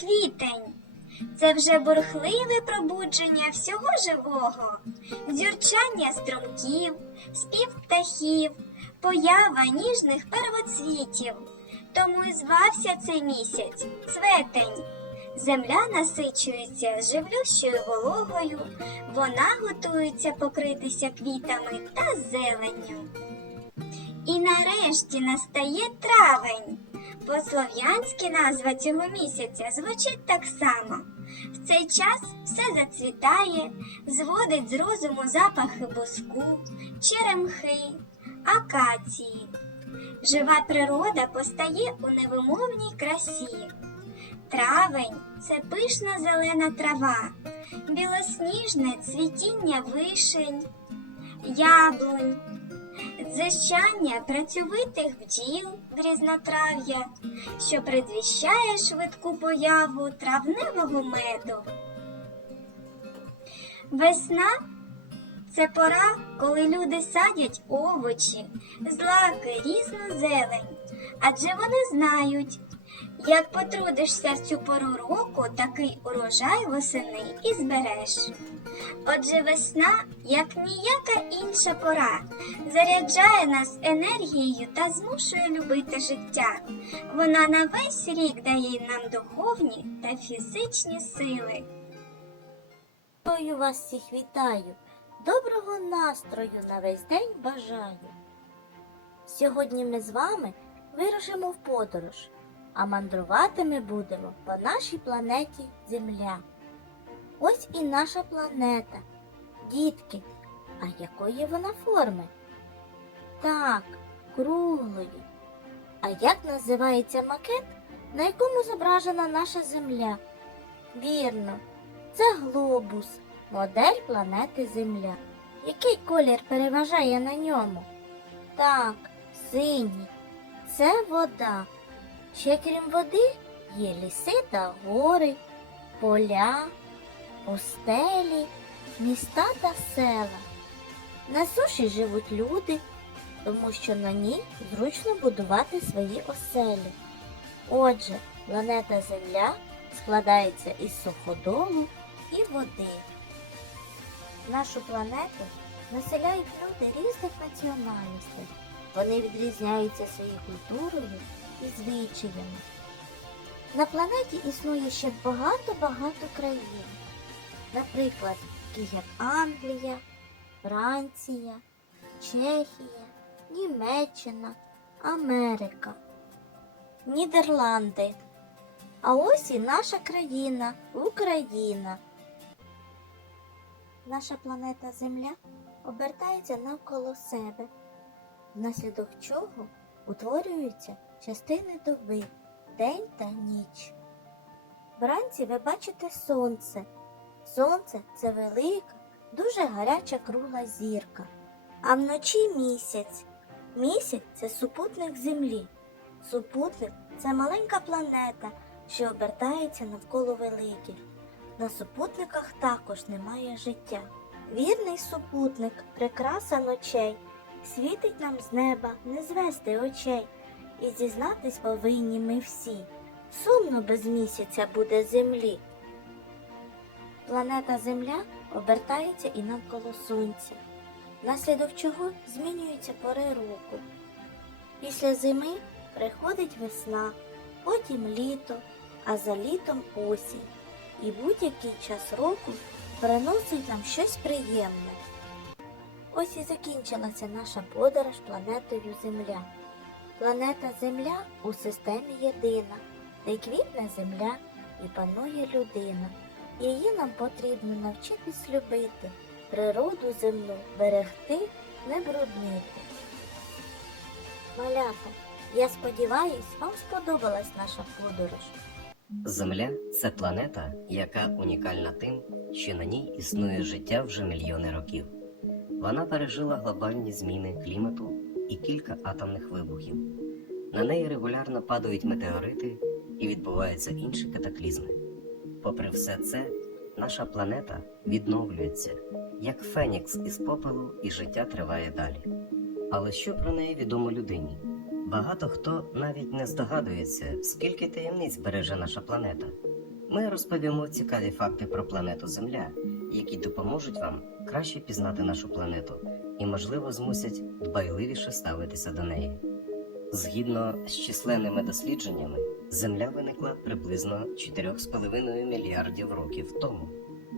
Квітень це вже бурхливе пробудження всього живого, дзюрчання струмків, спів птахів, поява ніжних первоцвітів. Тому і звався цей місяць цветень. Земля насичується живлющою вологою, вона готується покритися квітами та зеленню. І нарешті настає травень. По-слов'янськи назва цього місяця звучить так само. В цей час все зацвітає, зводить з розуму запахи буску, черемхи, акації. Жива природа постає у невимовній красі. Травень це пишна зелена трава, білосніжне цвітіння вишень, яблунь, дзищання працьовитих бджіл в різнотрав'я, що предвіщає швидку появу травневого меду. Весна це пора, коли люди садять овочі, злаки, різну зелень, адже вони знають, як потрудишся в цю пору року, такий урожай восени і збереш. Отже, весна, як ніяка інша пора, заряджає нас енергією та змушує любити життя. Вона на весь рік дає нам духовні та фізичні сили. Вас всіх вітаю, доброго настрою на весь день бажаю. Сьогодні ми з вами вирушимо в подорож, а мандрувати ми будемо по нашій планеті Земля. Ось і наша планета. Дітки, а якої вона форми? Так, круглої. А як називається макет, на якому зображена наша Земля? Вірно, це глобус, модель планети Земля. Який колір переважає на ньому? Так, синій. Це вода. Ще крім води є ліси та гори, поля, пустелі, міста та села. На суші живуть люди, тому що на ній зручно будувати свої оселі. Отже, планета Земля складається із суходолу і води. Нашу планету населяють люди різних національностей. Вони відрізняються своєю культурою і звичаями. На планеті існує ще багато-багато країн. Наприклад, такі як Англія, Франція, Чехія, Німеччина, Америка, Нідерланди. А ось і наша країна Україна. Наша планета Земля обертається навколо себе, внаслідок чого утворюються частини доби, день та ніч. Вранці ви бачите сонце. Сонце це велика, дуже гаряча кругла зірка. А вночі місяць. Місяць це супутник Землі. Супутник це маленька планета, що обертається навколо великих. На супутниках також немає життя. Вірний супутник, прикраса ночей, світить нам з неба, не звести очей, і зізнатись повинні ми всі. Сумно без місяця буде землі. Планета Земля обертається і навколо Сонця, внаслідок чого змінюються пори року. Після зими приходить весна, потім літо, а за літом осінь. І будь-який час року приносить нам щось приємне. Ось і закінчилася наша подорож планетою Земля. Планета Земля у системі єдина, де квітне земля і панує людина. Її нам потрібно навчитись любити природу земну берегти, не бруднити. Малята, я сподіваюсь, вам сподобалась наша подорож. Земля це планета, яка унікальна тим, що на ній існує життя вже мільйони років. Вона пережила глобальні зміни клімату і кілька атомних вибухів. На неї регулярно падають метеорити і відбуваються інші катаклізми. Попри все це, наша планета відновлюється, як фенікс із попелу, і життя триває далі. Але що про неї відомо людині? Багато хто навіть не здогадується, скільки таємниць береже наша планета. Ми розповімо цікаві факти про планету Земля, які допоможуть вам краще пізнати нашу планету і, можливо, змусять дбайливіше ставитися до неї. Згідно з численними дослідженнями, Земля виникла приблизно 4,5 мільярдів років тому.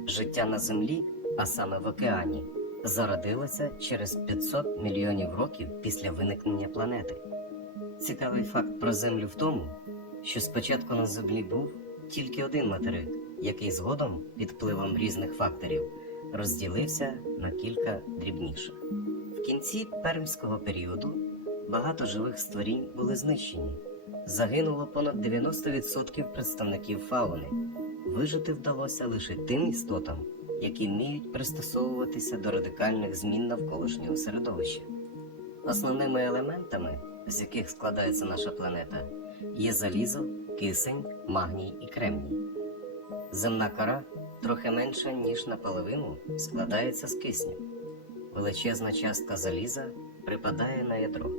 Життя на Землі, а саме в океані, зародилося через 500 мільйонів років після виникнення планети. Цікавий факт про Землю в тому, що спочатку на Землі був тільки один материк, який згодом під впливом різних факторів розділився на кілька дрібніших. В кінці пермського періоду багато живих створінь були знищені. Загинуло понад 90% представників фауни. Вижити вдалося лише тим істотам, які вміють пристосовуватися до радикальних змін навколишнього середовища. Основними елементами, з яких складається наша планета, є залізо, кисень, магній і кремній. Земна кора трохи менша, ніж наполовину, складається з кисню. Величезна частка заліза припадає на ядро.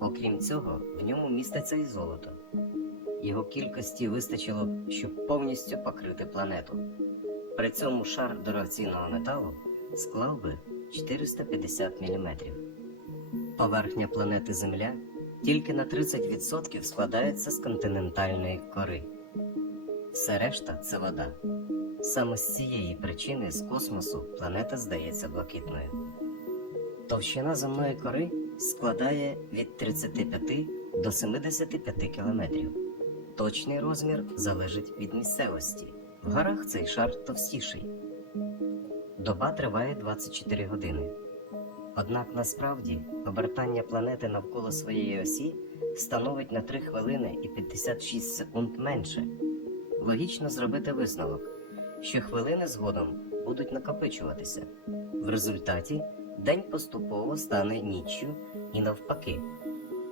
Окрім цього, в ньому міститься і золото. Його кількості вистачило щоб повністю покрити планету. При цьому шар дорогоцінного металу склав би 450 мм. Поверхня планети Земля тільки на 30% складається з континентальної кори. Все решта це вода. Саме з цієї причини з космосу планета здається блакитною. Товщина земної кори складає від 35 до 75 кілометрів. Точний розмір залежить від місцевості. В горах цей шар товстіший. Доба триває 24 години. Однак насправді обертання планети навколо своєї осі становить на 3 хвилини і 56 секунд менше. Логічно зробити висновок, що хвилини згодом будуть накопичуватися. В результаті день поступово стане ніччю і навпаки.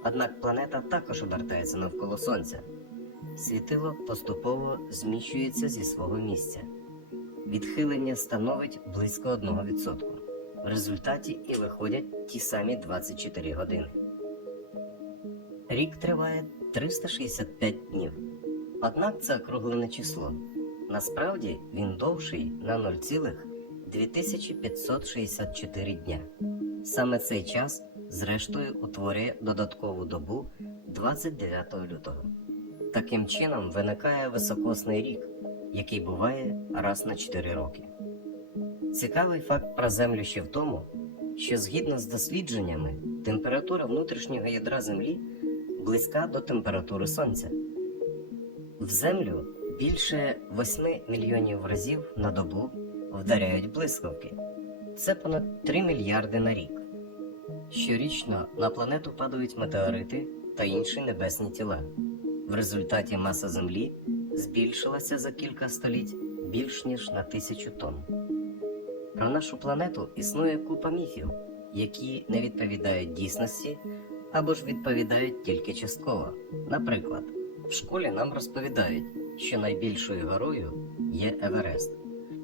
Однак планета також обертається навколо Сонця. Світило поступово зміщується зі свого місця. Відхилення становить близько 1%. В результаті і виходять ті самі 24 години. Рік триває 365 днів. Однак це округлене число. Насправді він довший на 0,2564 дня. Саме цей час, зрештою, утворює додаткову добу 29 лютого. Таким чином виникає високосний рік, який буває раз на 4 роки. Цікавий факт про Землю ще в тому, що згідно з дослідженнями, температура внутрішнього ядра Землі близька до температури Сонця. В Землю більше 8 мільйонів разів на добу вдаряють блискавки. Це понад 3 мільярди на рік. Щорічно на планету падають метеорити та інші небесні тіла. В результаті маса Землі збільшилася за кілька століть більш ніж на тисячу тонн. Про нашу планету існує купа міфів, які не відповідають дійсності або ж відповідають тільки частково. Наприклад, в школі нам розповідають, що найбільшою горою є Еверест.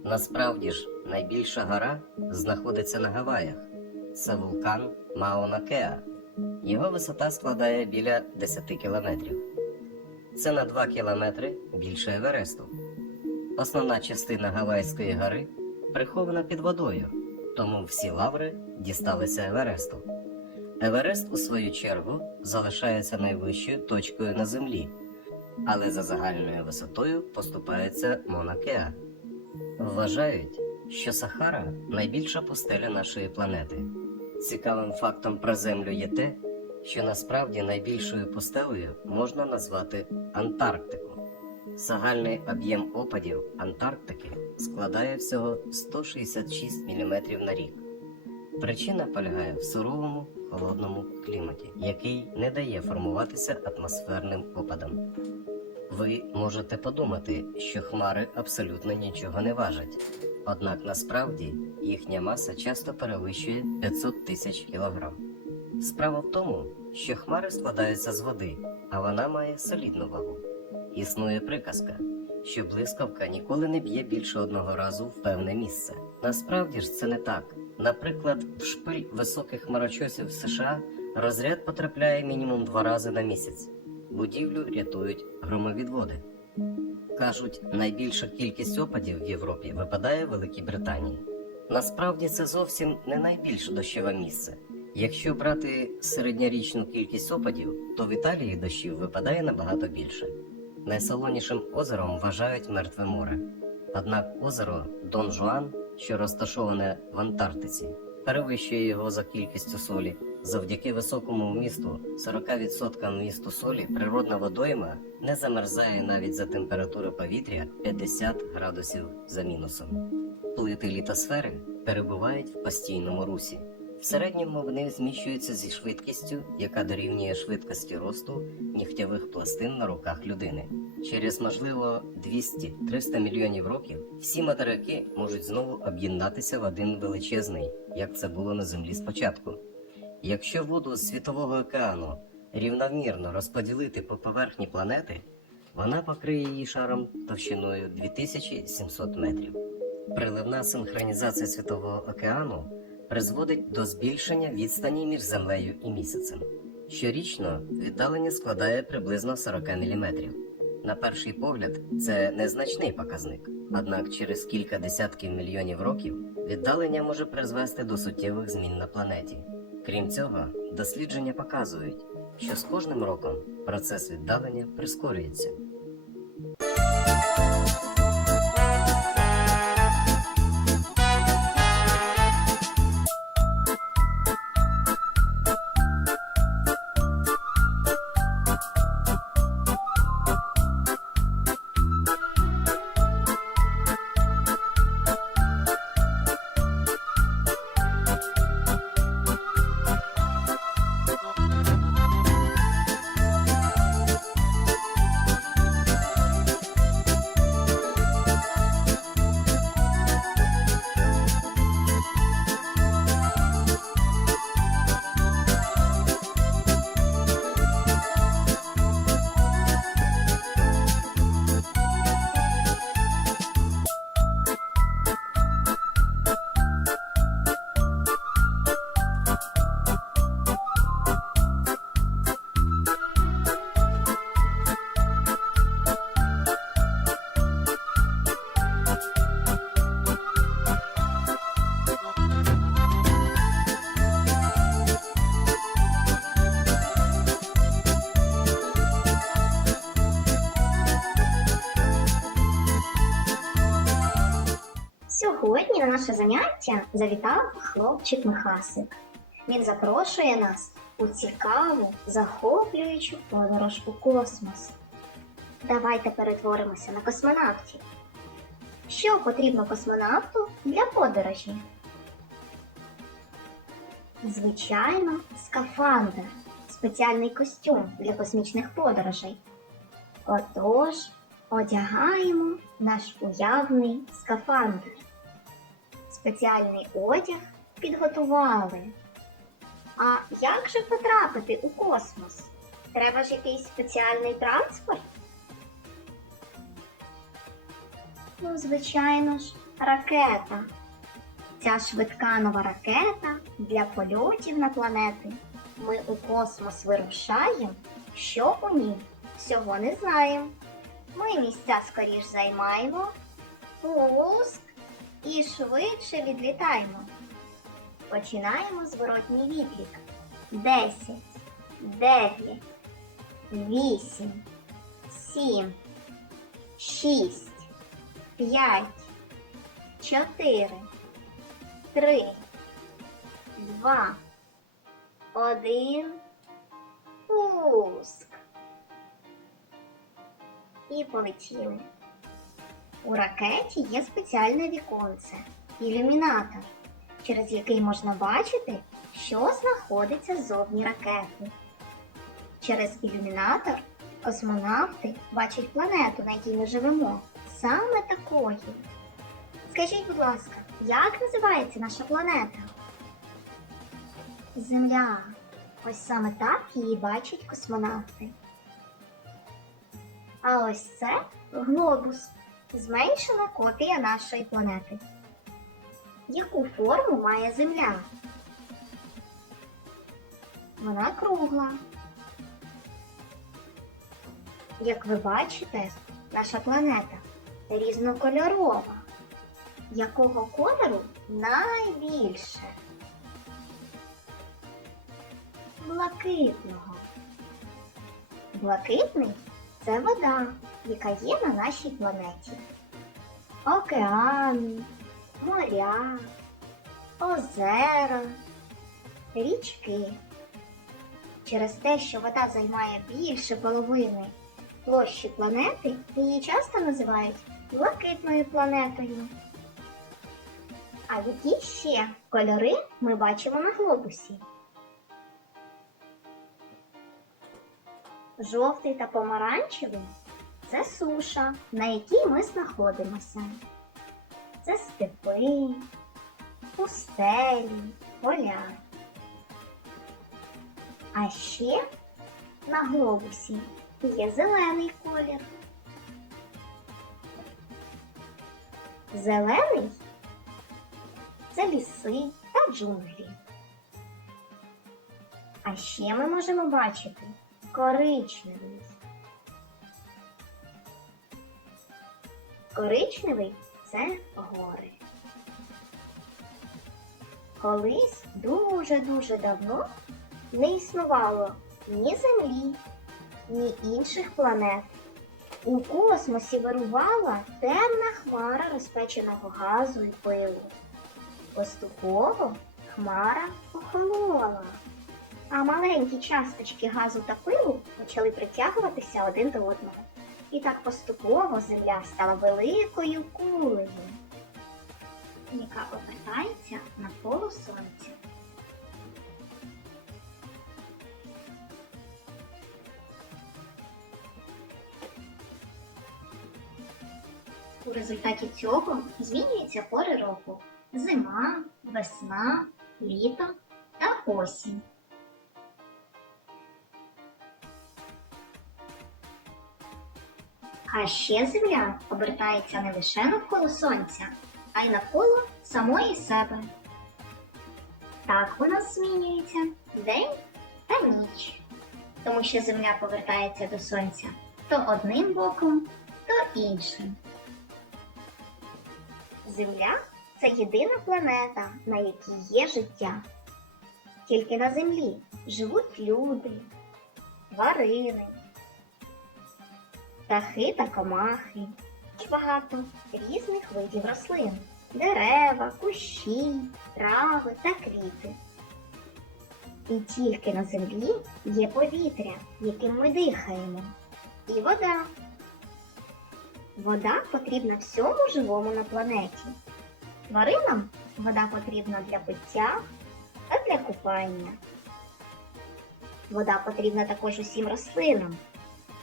Насправді ж, найбільша гора знаходиться на Гаваях. Це вулкан Мауна Кеа. Його висота складає біля 10 кілометрів. Це на 2 кілометри більше Евересту. Основна частина Гавайської гори прихована під водою, тому всі лаври дісталися Евересту. Еверест, у свою чергу, залишається найвищою точкою на землі, але за загальною висотою поступається Монакеа. Вважають, що Сахара найбільша пустеля нашої планети. Цікавим фактом про Землю є те, що насправді найбільшою пустелею можна назвати Антарктику. Загальний об'єм опадів Антарктики складає всього 166 мм на рік. Причина полягає в суровому холодному кліматі, який не дає формуватися атмосферним опадам. Ви можете подумати, що хмари абсолютно нічого не важать, однак насправді їхня маса часто перевищує 500 тисяч кілограм. Справа в тому, що хмари складаються з води, а вона має солідну вагу. Існує приказка, що блискавка ніколи не б'є більше одного разу в певне місце. Насправді ж це не так. Наприклад, в шпиль високих хмарочосів США розряд потрапляє мінімум два рази на місяць. Будівлю рятують громовідводи. Кажуть, найбільша кількість опадів в Європі випадає в Великій Британії. Насправді це зовсім не найбільш дощове місце. Якщо брати середньорічну кількість опадів, то в Італії дощів випадає набагато більше. Найсолонішим озером вважають Мертве море. Однак озеро Дон Жуан, що розташоване в Антарктиці, перевищує його за кількістю солі. Завдяки високому вмісту 40% вмісту солі природна водойма не замерзає навіть за температури повітря 50 градусів за мінусом. Плити літосфери перебувають в постійному русі. В середньому вони зміщуються зі швидкістю, яка дорівнює швидкості росту нігтєвих пластин на руках людини. Через можливо 200-300 мільйонів років всі материки можуть знову об'єднатися в один величезний, як це було на землі спочатку. Якщо воду з світового океану рівномірно розподілити по поверхні планети, вона покриє її шаром товщиною 2700 метрів. Приливна синхронізація світового океану призводить до збільшення відстані між землею і місяцем. Щорічно віддалення складає приблизно 40 мм. На перший погляд, це незначний показник, однак через кілька десятків мільйонів років віддалення може призвести до суттєвих змін на планеті. Крім цього, дослідження показують, що з кожним роком процес віддалення прискорюється. Сьогодні на наше заняття завітав хлопчик Михасик. Він запрошує нас у цікаву, захоплюючу подорож у космос. Давайте перетворимося на космонавтів. Що потрібно космонавту для подорожі? Звичайно, скафандр, спеціальний костюм для космічних подорожей. Отож, одягаємо наш уявний скафандр. Спеціальний одяг підготували. А як же потрапити у космос? Треба ж якийсь спеціальний транспорт? Ну, звичайно ж, ракета. Ця швидка нова ракета для польотів на планети. Ми у космос вирушаємо. Що у ній? Всього не знаємо. Ми місця скоріш займаємо, пуск і швидше відлітаємо. Починаємо зворотній відлік. 10, 9, 8, 7, 6, 5, 4, 3, 2, 1, пуск. І полетіли. У ракеті є спеціальне віконце ілюмінатор, через який можна бачити, що знаходиться ззовні ракети. Через ілюмінатор космонавти бачать планету, на якій ми живемо, саме такою. Скажіть, будь ласка, як називається наша планета? Земля. Ось саме так її бачать космонавти. А ось це глобус, зменшена копія нашої планети. Яку форму має Земля? Вона кругла. Як ви бачите, наша планета різнокольорова. Якого кольору найбільше? Блакитного. Блакитний це вода, яка є на нашій планеті. Океани, моря, озера, річки. Через те, що вода займає більше половини площі планети, її часто називають блакитною планетою. А які ще кольори ми бачимо на глобусі? Жовтий та помаранчевий це суша, на якій ми знаходимося. Це степи, пустелі, поля. А ще на глобусі є зелений колір. Зелений це ліси та джунглі. А ще ми можемо бачити коричневий. Коричневий це гори. Колись дуже-дуже давно не існувало ні Землі, ні інших планет. У космосі вирувала темна хмара розпеченого газу і пилу. Поступово хмара охолола, а маленькі часточки газу та пилу почали притягуватися один до одного. І так поступово Земля стала великою кулею, яка обертається навколо Сонця. У результаті цього змінюються пори року: зима, весна, літо та осінь. А ще Земля обертається не лише навколо Сонця, а й навколо самої себе. Так у нас змінюється день та ніч, тому що Земля повертається до Сонця то одним боком, то іншим. Земля це єдина планета, на якій є життя. Тільки на землі живуть люди, тварини, птахи та комахи. Багато різних видів рослин, дерева, кущі, трави та квіти. І тільки на землі є повітря, яким ми дихаємо, і вода. Вода потрібна всьому живому на планеті. Тваринам вода потрібна для пиття та для купання. Вода потрібна також усім рослинам,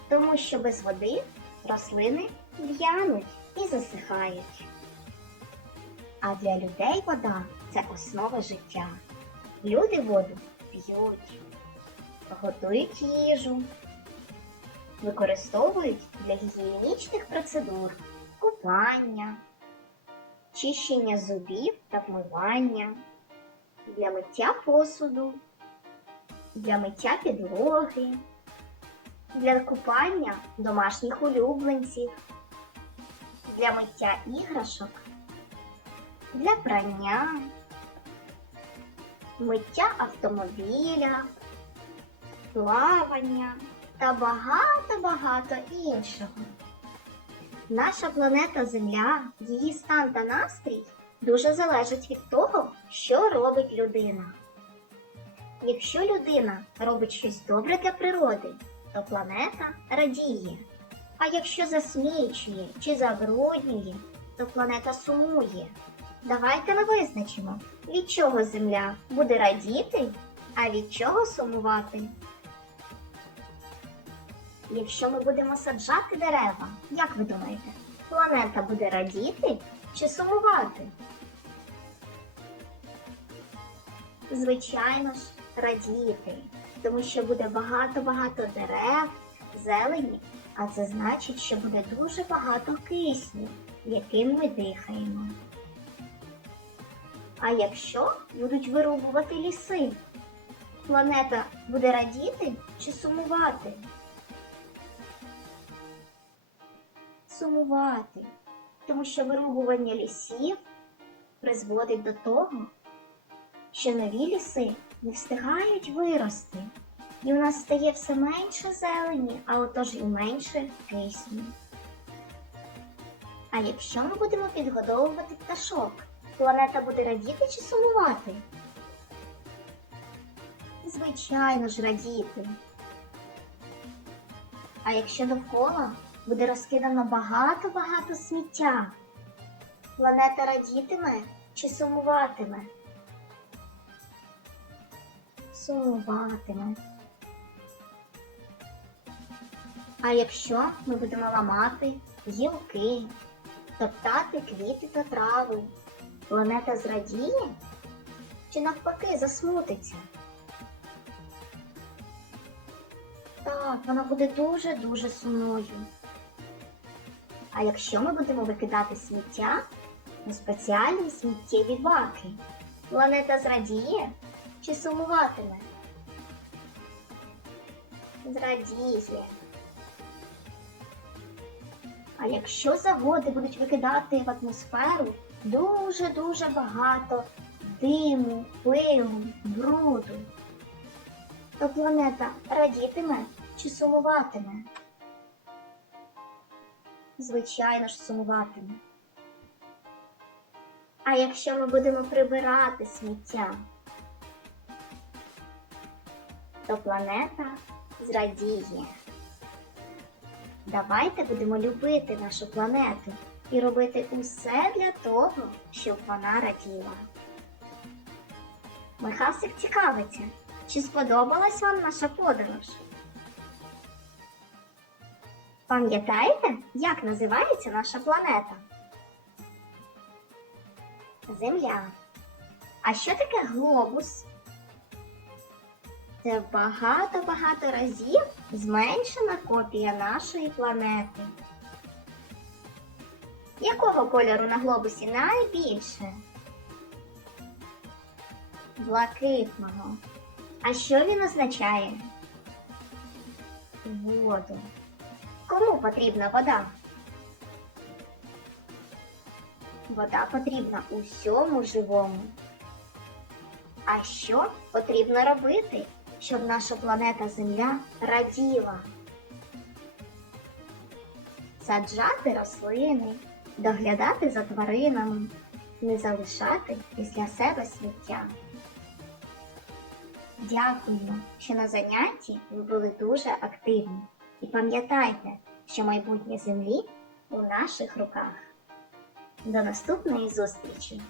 тому що без води рослини в'януть і засихають. А для людей вода це основа життя. Люди воду п'ють, готують їжу, використовують для гігієнічних процедур купання, чищення зубів та вмивання, для миття посуду, для миття підлоги, для купання домашніх улюбленців, для миття іграшок, для прання, миття автомобіля, плавання та багато-багато іншого. Наша планета Земля, її стан та настрій дуже залежать від того, що робить людина. Якщо людина робить щось добре для природи, то планета радіє. А А якщо засмічує чи забруднює, то планета сумує. Давайте ми визначимо, від чого Земля буде радіти, а від чого сумувати. Якщо ми будемо саджати дерева, як ви думаєте, планета буде радіти чи сумувати? Звичайно ж, радіти, тому що буде багато-багато дерев, зелені, а це значить, що буде дуже багато кисню, яким ми дихаємо. А якщо будуть вирубувати ліси, планета буде радіти чи сумувати? Сумувати, тому що вирубування лісів призводить до того, що нові ліси не встигають вирости, і у нас стає все менше зелені, а отож і менше кисню. А якщо ми будемо підгодовувати пташок, планета буде радіти чи сумувати? Звичайно ж, радіти. А якщо довкола буде розкидано багато-багато сміття, планета радітиме чи сумуватиме? Сумуватиме. А якщо ми будемо ламати гілки, топтати квіти та трави, планета зрадіє чи навпаки засмутиться? Так, вона буде дуже-дуже сумною. А якщо ми будемо викидати сміття у спеціальні сміттєві баки, планета зрадіє чи сумуватиме? Зрадіє. А якщо заводи будуть викидати в атмосферу дуже-дуже багато диму, пилу, бруду, то планета радітиме чи сумуватиме? Звичайно ж, сумуватиме. А якщо ми будемо прибирати сміття, то планета зрадіє. Давайте будемо любити нашу планету і робити усе для того, щоб вона раділа. Михасик цікавиться, чи сподобалась вам наша подорож? Пам'ятаєте, як називається наша планета? Земля. А що таке глобус? Це багато-багато разів зменшена копія нашої планети. Якого кольору на глобусі найбільше? Блакитного. А що він означає? Воду. Кому потрібна вода? Вода потрібна усьому живому. А що потрібно робити, щоб наша планета Земля раділа? Саджати рослини, доглядати за тваринами, не залишати після себе сміття. Дякую, що на занятті ви були дуже активні. І пам'ятайте, що майбутнє землі у наших руках. До наступної зустрічі!